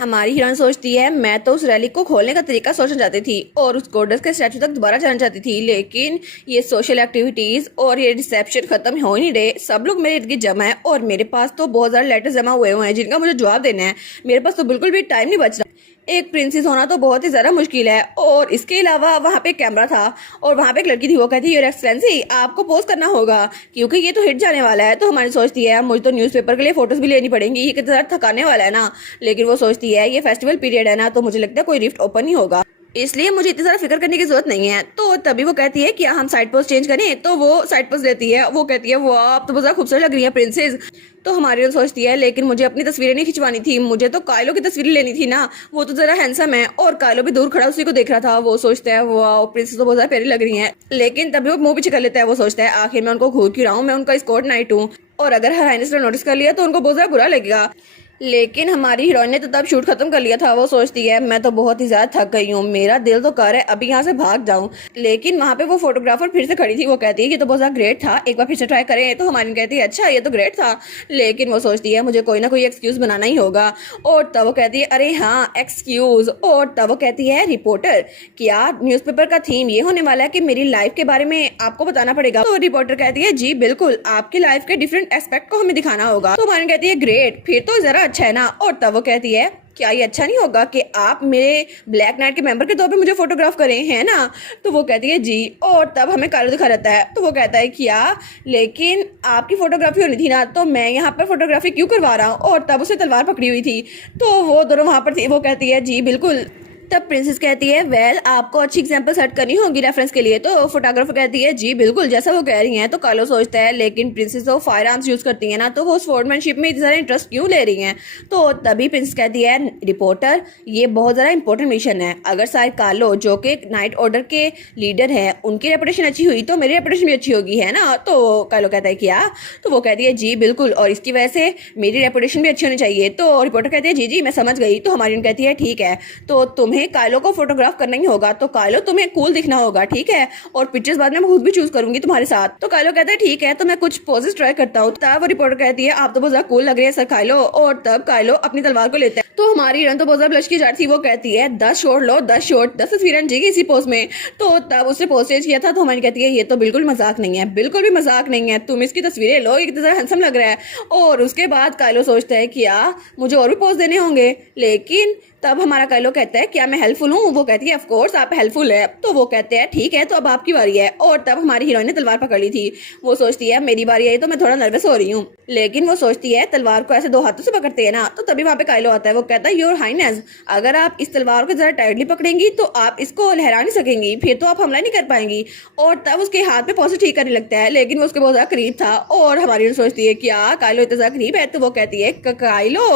हमारी हीरोइन सोचती है मैं तो उस रैली को खोलने का तरीका सोचना चाहती थी और उस गोडेस के स्टैचू तक दोबारा जाना चाहती थी, लेकिन ये सोशल एक्टिविटीज और ये रिसेप्शन खत्म हो ही नहीं रहे। सब लोग मेरे इर्द गिर्द जमा है और मेरे पास तो बहुत सारे लेटर जमा हुए हैं जिनका मुझे जवाब देना है। मेरे पास तो बिल्कुल भी टाइम नहीं बच रहा। एक प्रिंसेस होना तो बहुत ही ज़्यादा मुश्किल है। और इसके अलावा वहाँ पे कैमरा था और वहाँ पे एक लड़की थी, वो कहती है योर एक्सलेंसी आपको पोस्ट करना होगा क्योंकि ये तो हिट जाने वाला है। तो हमारी सोचती है मुझे तो न्यूज़पेपर के लिए फोटोज भी लेनी पड़ेंगी, ये कितना ज़्यादा थकाने वाला है ना। लेकिन वो सोचती है ये फेस्टिवल पीरियड है ना, तो मुझे लगता है कोई रिफ्ट ओपन ही होगा, इसलिए मुझे इतनी ज़्यादा फिक्र करने की जरूरत नहीं है। तो तभी वो कहती है क्या हम साइड पोज चेंज करें, तो वो साइड पोज लेती है। वो कहती है वो आप तो बहुत ज़्यादा खूबसूरत लग रही है प्रिंसेस। तो हमारी ओर सोचती है लेकिन मुझे अपनी तस्वीरें नहीं खिंचवानी थी, मुझे तो कायलो की तस्वीरें लेनी थी ना, वो तो जरा हैंडसम है। और कायलो भी दूर खड़ा उसी को देख रहा था। वो सोचता है वाह प्रिंसेस तो बहुत ज़्यादा प्यारी लग रही है, लेकिन तभी वो मुंह पीछे कर लेता है। वो सोचता है आखिर मैं उनको घूर क्यों रहा हूँ, मैं उनका स्कॉट नाइट हूँ और अगर हर हाइनेस ने नोटिस कर लिया तो उनको बहुत ज़्यादा बुरा लगेगा। लेकिन हमारी हीरोइन ने तो तब शूट खत्म कर लिया था। वो सोचती है मैं तो बहुत ही ज्यादा थक गई हूँ, मेरा दिल तो कर है अभी यहाँ से भाग जाऊं। लेकिन वहाँ पे वो फोटोग्राफर फिर से खड़ी थी। वो कहती है ये तो बहुत ज्यादा ग्रेट था, एक बार फिर से ट्राई करें। तो हमारी कहती है अच्छा ये तो ग्रेट था, लेकिन वो सोचती है मुझे कोई ना कोई एक्सक्यूज बनाना ही होगा। और तब वो कहती है अरे हाँ एक्सक्यूज। और तब वो कहती है रिपोर्टर क्या न्यूज़पेपर का थीम ये होने वाला है कि मेरी लाइफ के बारे में आपको बताना पड़ेगा। तो रिपोर्टर कहती है जी बिल्कुल, आपकी लाइफ के डिफरेंट एस्पेक्ट को हमें दिखाना होगा। तो हमारी कहती है ग्रेट, फिर तो जरा अच्छा है ना। और तब वो कहती है क्या ये अच्छा नहीं होगा कि आप मेरे ब्लैक नाइट के मेंबर के तौर पे मुझे फोटोग्राफ करें, है ना। तो वो कहती है जी। और तब हमें कालो दिखा रहता है। तो वो कहता है क्या लेकिन आपकी फोटोग्राफी होनी थी ना, तो मैं यहाँ पर फोटोग्राफी क्यों करवा रहा हूँ। और तब उसने तलवार पकड़ी हुई थी। तो वो दोनों वहां पर थी। वो कहती है जी बिल्कुल। तब प्रिंसेस कहती है वेल आपको अच्छी एग्जांपल सेट करनी होगी रेफरेंस के लिए। तो फोटोग्राफर कहती है जी बिल्कुल जैसा वो कह रही हैं। तो कालो सोचता है लेकिन प्रिंसेस तो फायर आर्म्स यूज करती है ना, तो वो स्पोर्ट्समैनशिप में इतना इंटरेस्ट क्यों ले रही हैं। तो तभी प्रिंसेस कहती है रिपोर्टर ये बहुत ज़्यादा इंपॉर्टेंट मिशन है, अगर शायद कालो जो कि नाइट ऑर्डर के लीडर है उनकी रेपुटेशन अच्छी हुई तो मेरी रेपुटेशन भी अच्छी होगी, है ना। तो कालो कहता है क्या, तो वो कहती है जी बिल्कुल और इसकी वजह से मेरी रेपुटेशन भी अच्छी होनी चाहिए। तो रिपोर्टर कहती है जी जी मैं समझ गई। तो हमारी कहती है ठीक है तो तुम्हें कायलो को फोटोग्राफ करना ही होगा, तो कायलो तुम्हें कूल दिखना होगा, ठीक है। और पिक्चर्स बाद में मैं खुद भी चूज करूंगी तुम्हारे साथ। तो कायलो कहता है ठीक है तो मैं कुछ पोजेस ट्राई करता हूँ। तब वो रिपोर्टर कहती है आप तो बहुत ज्यादा कूल लग रही है सर कायलो। और तब कायलो अपनी तलवार को लेता है। तो हमारी रन तो बहुत ज्यादा ब्लश की जाती थी। वो कहती है 10 शॉट लो, 10 शॉट, 10 तस्वीरें जी इसी पोज में। तो तब उसने पोज चेंज किया था। तो हमारी कहती है ये तो बिल्कुल मजाक नहीं है, बिल्कुल भी मजाक नहीं है, तुम इसकी तस्वीरें लो, ये कितना हैंडसम लग रहा है। और उसके बाद कायलो सोचता है क्या मुझे और भी पोज देने होंगे। लेकिन तब हमारा कायलो कहता है क्या मैं हेल्पफुल हूँ। वो कहती है ऑफ कोर्स आप हेल्पफुल है। तो वो कहते हैं ठीक है तो अब आपकी बारी है। और तब हमारी हीरोइन ने तलवार पकड़ ली थी। वो सोचती है मेरी बारी आई तो मैं थोड़ा नर्वस हो रही हूँ, लेकिन वो सोचती है तलवार को ऐसे 2 हाथों से पकड़ते हैं ना। तो तभी वहाँ पे कायलो आता है। वो कहता है योर हाइनेस अगर आप इस तलवार को जरा टाइटली पकड़ेंगी तो आप इसको लहरा नहीं सकेंगी, फिर तो आप हमला नहीं कर पाएंगी। और तब उसके हाथ पे पॉजिटिव ठीक करने लगता है, लेकिन वो उसके बहुत ज्यादा करीब था। और हमारी सोचती है क्या कायलो इतना ज्यादा करीब है। तो वो कहती है कायलो।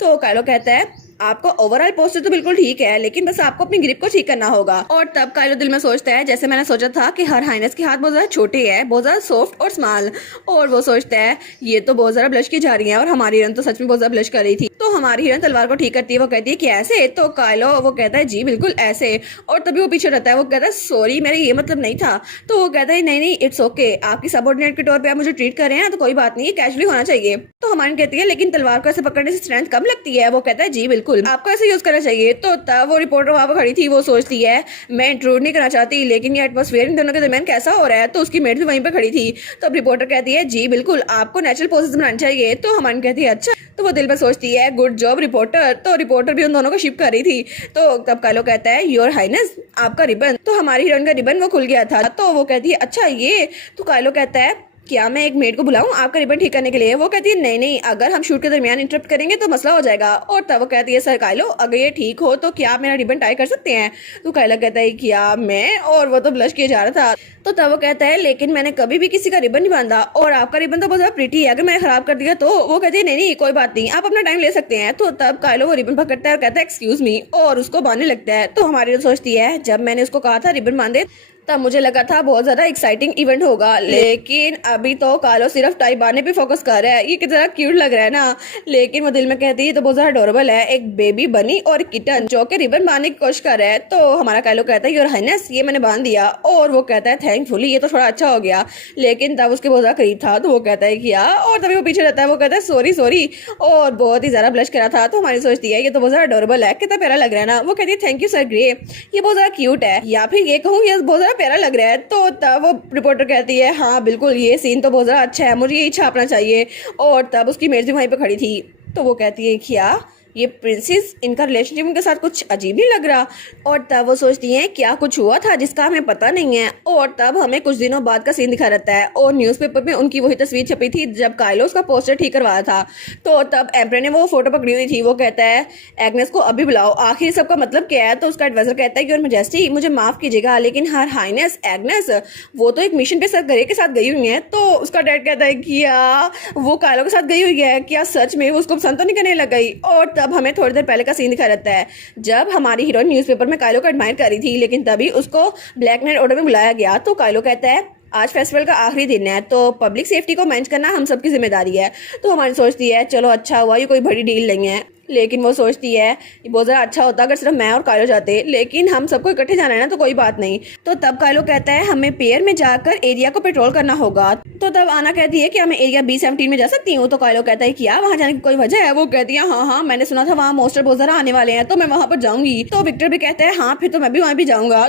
तो कायलो कहता है आपको ओवरऑल पोस्टर तो बिल्कुल ठीक है, लेकिन बस आपको अपनी ग्रिप को ठीक करना होगा। और तब कायलो दिल में सोचता है जैसे मैंने सोचा था कि हर हाइनेस के हाथ बहुत ज्यादा छोटे हैं, बहुत ज्यादा सॉफ्ट और स्मॉल। और वो सोचता है ये तो बहुत ज्यादा ब्लश की जा रही है। और हमारी हिरन तो सच में बहुत ज्यादा ब्लश कर रही थी। तो हमारी हिरन तलवार को ठीक करती है। वो कहती है कि ऐसे। तो कायलो वो कहता है जी बिल्कुल ऐसे। और तभी वो पीछे रहता है। वो कहता है सॉरी मेरा ये मतलब नहीं था। तो वो कहता है नहीं नहीं इट्स ओके, आपकी सबऑर्डिनेट के तौर पे आप मुझे ट्रीट कर रहे हैं तो कोई बात नहीं, कैजुअली होना चाहिए। तो हमारी कहती है लेकिन तलवार को ऐसे पकड़ने से स्ट्रेंथ कम लगती है। वो कहता है जी बिल्कुल आपको ऐसे यूज करना चाहिए। तो तब वो रिपोर्टर वहां पर खड़ी थी। वो सोचती है मैं इंट्रूड नहीं करना चाहती, लेकिन ये एटमॉस्फेयर इन दोनों के दरमियान कैसा हो रहा है। तो उसकी मेट भी वहीं पर खड़ी थी। तो रिपोर्टर कहती है जी बिल्कुल आपको नेचुरल पोजेस बनानी चाहिए। तो हमारी कहती है अच्छा। तो वो दिल में सोचती है गुड जॉब रिपोर्टर। तो रिपोर्टर भी उन दोनों को शिप कर रही थी। तो तब कालो कहता है योर हाइनेस आपका रिबन। तो हमारी हीरोइन का रिबन वो खुल गया था। तो वो कहती है अच्छा ये। तो कालो कहता है क्या मैं एक मेड को बुलाऊं आपका रिबन ठीक करने के लिए। वो कहती है नहीं नहीं अगर हम शूट के दरमियान इंटरप्ट करेंगे तो मसला हो जाएगा। और तब वो कहती है सर कायलो अगर ये ठीक हो तो क्या आप मेरा रिबन टाई कर सकते हैं। तो कायला कहता है क्या मैं। और वो तो ब्लश किए जा रहा था। तो तब वो कहता है लेकिन मैंने कभी भी किसी का रिबन नहीं बांधा और आपका रिबन तो बहुत ज्यादा प्रीटी है, अगर मैंने खराब कर दिया तो। वो कहती है नहीं नहीं कोई बात नहीं, आप अपना टाइम ले सकते हैं। तो तब कायलो वो रिबन पकड़ता है और कहता है एक्सक्यूज मी और उसको बांधने लगता है। तो हमारी सोचती है जब मैंने उसको कहा था रिबन बांधे तब मुझे लगा था बहुत ज्यादा एक्साइटिंग इवेंट होगा, लेकिन अभी तो कालो सिर्फ टाई बांधने पे फोकस कर रहा है। ये कितना क्यूट लग रहा है ना। लेकिन वो दिल में कहती है तो बहुत ज्यादा अडोरेबल है, एक बेबी बनी और किटन जो कि रिबन बांधने की कोशिश कर रहा है। तो हमारा कालो कहता है योर हाइनेस ये मैंने बांध दिया, और वो कहता है थैंकफुली ये तो थोड़ा अच्छा हो गया। लेकिन तब उसके बहुत ज्यादा करीब था तो वो कहता है किया, और तभी वो पीछे रहता है, वो कहता है सॉरी सॉरी, और बहुत ही ज्यादा ब्लश करा था। तो हमारी सोचती है ये तो बहुत ज्यादा अडोरेबल है, कितना प्यारा लग रहा है ना। वो कहती है थैंक यू सर ग्रे, ये बहुत ज्यादा क्यूट है, या फिर ये कहूँ ये बहुत ज्यादा प्यारा लग रहा है। तो तब वो रिपोर्टर कहती है हाँ बिल्कुल ये सीन तो बहुत ज्यादा अच्छा है, मुझे यही छापना चाहिए। और तब उसकी मेज भी वहीं पे खड़ी थी। तो वो कहती है क्या ये प्रिंसेस, इनका रिलेशनशिप उनके साथ कुछ अजीब नहीं लग रहा। और तब वो सोचती है क्या कुछ हुआ था जिसका हमें पता नहीं है। और तब हमें कुछ दिनों बाद का सीन दिखा रहता है, और न्यूज़पेपर में उनकी वही तस्वीर छपी थी जब काइलो उसका पोस्टर ठीक करवाया था। तो तब एम्प्रेस ने वो फोटो पकड़ी हुई थी। वो कहता है एग्नेस को अभी बुलाओ, आखिर सबका मतलब क्या है। तो उसका एडवाइजर कहता है कि योर मैजेस्टी मुझे माफ कीजिएगा, लेकिन हर हाइनेस एग्नेस वो तो एक मिशन पे सर घरे के साथ गई हुई है। तो उसका डैड कहता है क्या वो काइलो के साथ गई हुई है, क्या सच में वो उसको पसंद तो नहीं करने लग गई। और तब हमें थोड़ी देर पहले का सीन दिखा रहता है जब हमारी हीरोइन न्यूज़पेपर में काइलो को एडमायर कर रही थी, लेकिन तभी उसको ब्लैक नाइट ऑर्डर में बुलाया गया। तो काइलो कहता है आज फेस्टिवल का आखिरी दिन है तो पब्लिक सेफ्टी को मैनेज करना हम सबकी जिम्मेदारी है। तो हमारी सोचती है चलो अच्छा हुआ, ये कोई बड़ी डील नहीं है। लेकिन वो सोचती है बहुत ज़्यादा अच्छा होता अगर सिर्फ मैं और काइलो जाते, लेकिन हम सबको इकट्ठे जाना है ना तो कोई बात नहीं। तो तब काइलो कहता है हमें पेयर में जाकर एरिया को पेट्रोल करना होगा। तो तब आना कहती है कि मैं एरिया B17 में जा सकती हूँ। तो काइलो कहता है क्या वहाँ जाने की कोई वजह है। वो कहती है हाँ मैंने सुना था वहाँ मोस्टर बहुत ज़्यादा आने वाले हैं तो मैं वहाँ पर जाऊंगी। तो विक्टर भी कहता है हाँ फिर तो मैं भी वहाँ भी जाऊंगा।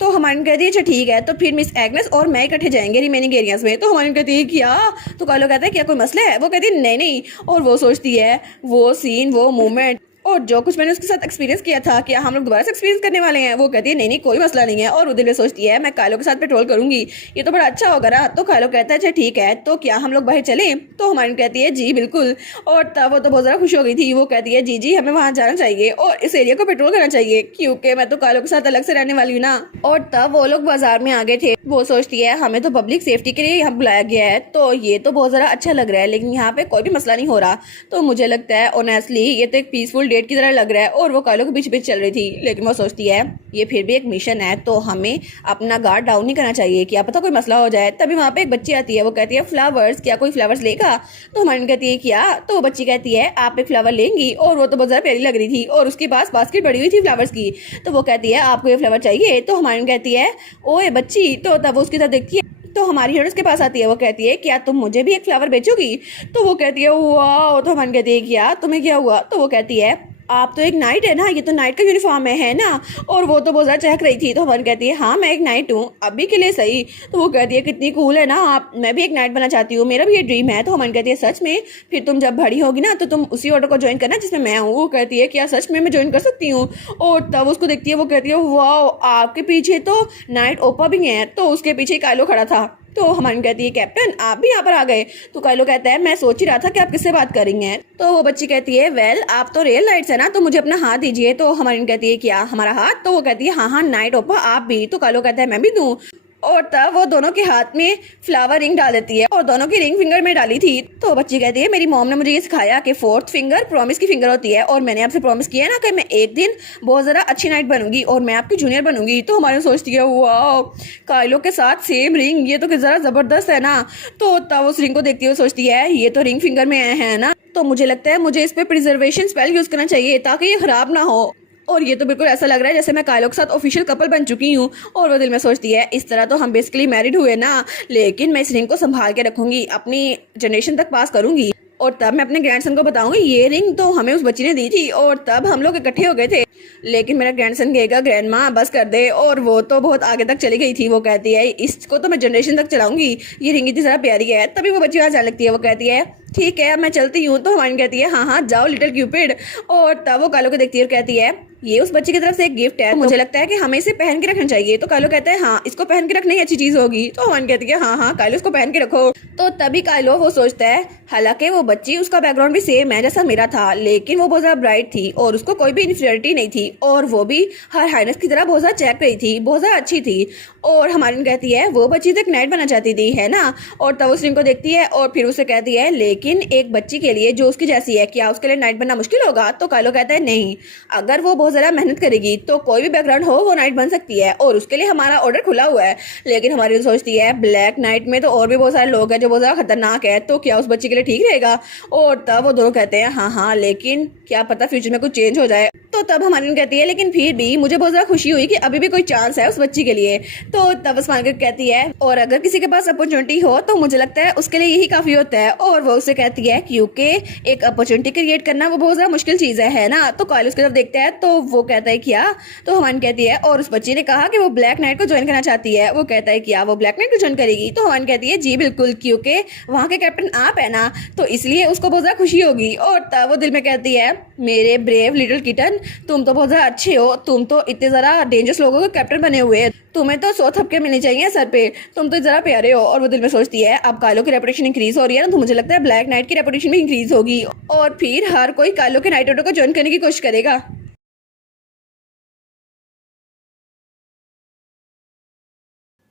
तो हमारी कहती है अच्छा ठीक है, तो फिर मिस एग्नेस और मैं इकट्ठे जाएंगे रिमेनिंग एरियाज में। तो हमारी कहती है क्या। तो कालो कहता है क्या कोई मसला है। वो कहती है नहीं नहीं। और वो सोचती है वो सीन वो मोमेंट और जो कुछ मैंने उसके साथ एक्सपीरियंस किया था क्या हम लोग दोबारा से एक्सपीरियंस करने वाले हैं। वो कहती है नहीं नहीं कोई मसला नहीं है। और वो दिल में सोचती है मैं कालो के साथ पेट्रोल करूंगी, ये तो बड़ा अच्छा होगा ना। तो कालो कहता है अच्छा ठीक है, तो क्या हम लोग बाहर चले। तो हमारी कहती है जी बिल्कुल। और तब वो तो बहुत ज़्यादा खुश हो गई थी। वो कहती है जी हमें वहाँ जाना चाहिए और इस एरिया को पेट्रोल करना चाहिए, क्योंकि मैं तो कालो के साथ अलग से रहने वाली हूँ ना। और तब वो लोग बाजार में आ गए थे। वो सोचती है हमें तो पब्लिक सेफ्टी के लिए यहाँ बुलाया गया है, तो ये तो बहुत ज़्यादा अच्छा लग रहा है, लेकिन यहाँ पे कोई भी मसला नहीं हो रहा। तो मुझे लगता है ऑनेस्टली ये तो एक पीसफुल डेट की तरह लग रहा है। और वो कालो के पीछे पीछे चल रही थी, लेकिन वो सोचती है ये फिर भी एक मिशन है तो हमें अपना गार्ड डाउन नहीं करना चाहिए, क्या पता कोई मसला हो जाए। तभी वहाँ पे एक बच्ची आती है। वो कहती है फ्लावर्स, क्या कोई फ्लावर्स लेगा। तो हमारी कहती है क्या। तो वो बच्ची कहती है आप एक फ्लावर लेंगी। और वो तो बहुत ज़्यादा प्यारी लग रही थी और उसके पास बास्केट पड़ी हुई थी फ्लावर्स की। तो वो कहती है आपको ये फ्लावर चाहिए। तो हमारी कहती है ओए बच्ची। तो तब वो उसकी तरफ देखती है तो हमारी हीरोइन उसके पास आती है। वो कहती है क्या तुम मुझे भी एक फ्लावर बेचोगी। तो वो कहती है वाह। तो हमारी कहती है क्या तुम्हें क्या हुआ। तो वो कहती है आप तो एक नाइट है ना, ये तो नाइट का यूनिफॉर्म है ना। और वो तो बहुत ज़्यादा चहक रही थी। तो हमारी कहती है हाँ मैं एक नाइट हूँ अभी के लिए सही। तो वो कहती है कितनी कूल है ना आप, मैं भी एक नाइट बनना चाहती हूँ, मेरा भी ये ड्रीम है। तो हमारी कहती है सच में, फिर तुम जब बड़ी होगी ना तो तुम उसी ऑर्डर को ज्वाइन करना जिसमें मैं हूँ। वो कहती है क्या सच में मैं ज्वाइन कर सकती हूँ। और तब उसको देखती है। वो कहती है वाह आपके पीछे तो नाइट ओपा भी है। तो उसके पीछे काइलो खड़ा था। तो हमारी कहती है कैप्टन आप भी यहाँ पर आ गए। तो काइलो कहता है मैं सोच ही रहा था कि आप किससे बात करेंगे हैं। तो वो बच्ची कहती है वेल आप तो रियल लाइट्स है ना, तो मुझे अपना हाथ दीजिए। तो हमारी कहती है क्या हमारा हाथ। तो वो कहती है हाँ नाइट ओपा आप भी। तो काइलो कहता है मैं भी दूं। और तब वो दोनों के हाथ में फ्लावर रिंग डाल देती है और दोनों की रिंग फिंगर में डाली थी। तो बच्ची कहती है मेरी मॉम ने मुझे ये सिखाया कि फोर्थ फिंगर प्रॉमिस की फिंगर होती है, और मैंने आपसे प्रॉमिस किया ना कि मैं एक दिन बहुत ज़रा अच्छी नाइट बनूंगी और मैं आपकी जूनियर बनूंगी। तो हमारे सोचती है वाह काइलो के साथ सेम रिंग, ये तो ज़रा ज़बरदस्त है ना। तो तब उस रिंग को देखती हुए सोचती है ये तो रिंग फिंगर में है ना, तो मुझे लगता है मुझे इस पर प्रिजर्वेशन स्पेल यूज़ करना चाहिए ताकि ये ख़राब ना हो। और ये तो बिल्कुल ऐसा लग रहा है जैसे मैं काइलो के साथ ऑफिशियल कपल बन चुकी हूँ। और वो दिल में सोचती है इस तरह तो हम बेसिकली मैरिड हुए ना, लेकिन मैं इस रिंग को संभाल के रखूंगी, अपनी जनरेशन तक पास करूंगी। और तब मैं अपने ग्रैंडसन को बताऊंगी ये रिंग तो हमें उस बच्ची ने दी थी। और तब हम लोग इकट्ठे हो गए थे। लेकिन मेरा ग्रैंडसन कहेगा ग्रैंड माँ बस कर दे। और वो तो बहुत आगे तक चली गई थी। वो कहती है इसको तो मैं जनरेशन तक चलाऊंगी, ये रिंग इतनी ज़रा प्यारी है। तभी वो बच्ची वहाँ जाने लगती है। वो कहती है ठीक है मैं चलती हूँ। तो हमारी कहती है हाँ जाओ लिटिल क्यूपिड। और तब वो कालो को देखती है और कहती है ये उस बच्चे की तरफ से एक गिफ्ट है, मुझे लगता है कि हमें इसे पहन के रखना चाहिए। तो कालो कहता है हाँ इसको पहन के रखना ही अच्छी चीज होगी। तो हमारी कहती है हाँ कालो इसको पहन के रखो। तो तभी कालो वो सोचता है हालांकि वो बच्ची उसका बैकग्राउंड भी सेम है जैसा मेरा था, लेकिन वो बहुत ज्यादा ब्राइट थी और उसको कोई भी इन्फीरियरिटी नहीं थी, और वो भी हर हाइनेस की तरह बहुत ज्यादा चेक रही थी, बहुत ज्यादा अच्छी थी। और हमारी कहती है वो बच्ची तो एक नाइट बनना चाहती थी है ना। और तब उस रिंग को देखती है और फिर उसे कहती है लेकिन एक बच्ची के लिए जो उसकी जैसी है क्या उसके लिए नाइट बनना मुश्किल होगा। तो कालो कहता है नहीं, अगर वो बहुत बहुत ज़्यादा मेहनत करेगी तो कोई भी बैकग्राउंड हो वो नाइट बन सकती है और उसके लिए हमारा ऑर्डर खुला हुआ है। लेकिन हमारी सोचती है ब्लैक नाइट में तो और भी बहुत सारे लोग हैं जो बहुत ज़्यादा खतरनाक है, तो क्या उस बच्चे के लिए ठीक रहेगा? और तब वो दोनों कहते हैं हाँ हाँ, लेकिन क्या पता फ्यूचर में कुछ चेंज हो जाए। तो तब हमारी कहती है लेकिन फिर भी मुझे बहुत ज़्यादा खुशी हुई कि अभी भी कोई चांस है उस बच्ची के लिए। तो तब उस्मान कहती है और अगर किसी के पास अपॉर्चुनिटी हो तो मुझे लगता है उसके लिए यही काफ़ी होता है। और वो उससे कहती है क्योंकि एक अपॉर्चुनिटी क्रिएट करना वो बहुत ज़्यादा मुश्किल चीज़ है ना। तो कॉलेज की तरफ देखता है तो वो कहता है क्या? तो हमारी कहती है और उस बच्ची ने कहा कि वो ब्लैक नाइट को ज्वाइन करना चाहती है। वो कहता है क्या वो ब्लैक नाइट को ज्वाइन करेगी? तो हमारी कहती है जी बिल्कुल, क्योंकि वहाँ के कैप्टन आप है ना, तो इसलिए उसको बहुत ज़्यादा खुशी होगी। और तब वो दिल में कहती है मेरे ब्रेव लिटिल किटन, तुम तो बहुत ज़्यादा अच्छे हो, तुम तो इतने ज़्यादा डेंजरस लोगों के कैप्टन बने हुए हैं, तुम्हें तो 100 थपके मिलने चाहिए सर पे, तुम तो ज़रा प्यारे हो। और वो दिल में सोचती है अब कालो की रेपुटेशन इंक्रीज हो रही है ना, तो मुझे लगता है ब्लैक नाइट की रेपुटेशन भी इंक्रीज होगी और फिर हर कोई कालो के नाइट राइडर को ज्वाइन करने की कोशिश करेगा।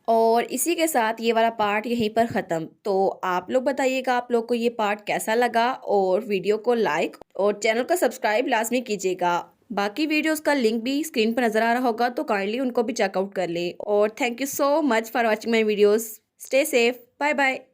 और इसी के साथ ये वाला पार्ट यहीं पर ख़त्म। तो आप लोग बताइएगा आप लोग को ये पार्ट कैसा लगा, और वीडियो को लाइक और चैनल को सब्सक्राइब लाजमी कीजिएगा। बाकी वीडियोस का लिंक भी स्क्रीन पर नज़र आ रहा होगा, तो काइंडली उनको भी चेकआउट कर ले। और thank you so much for watching my videos. Stay safe, bye bye.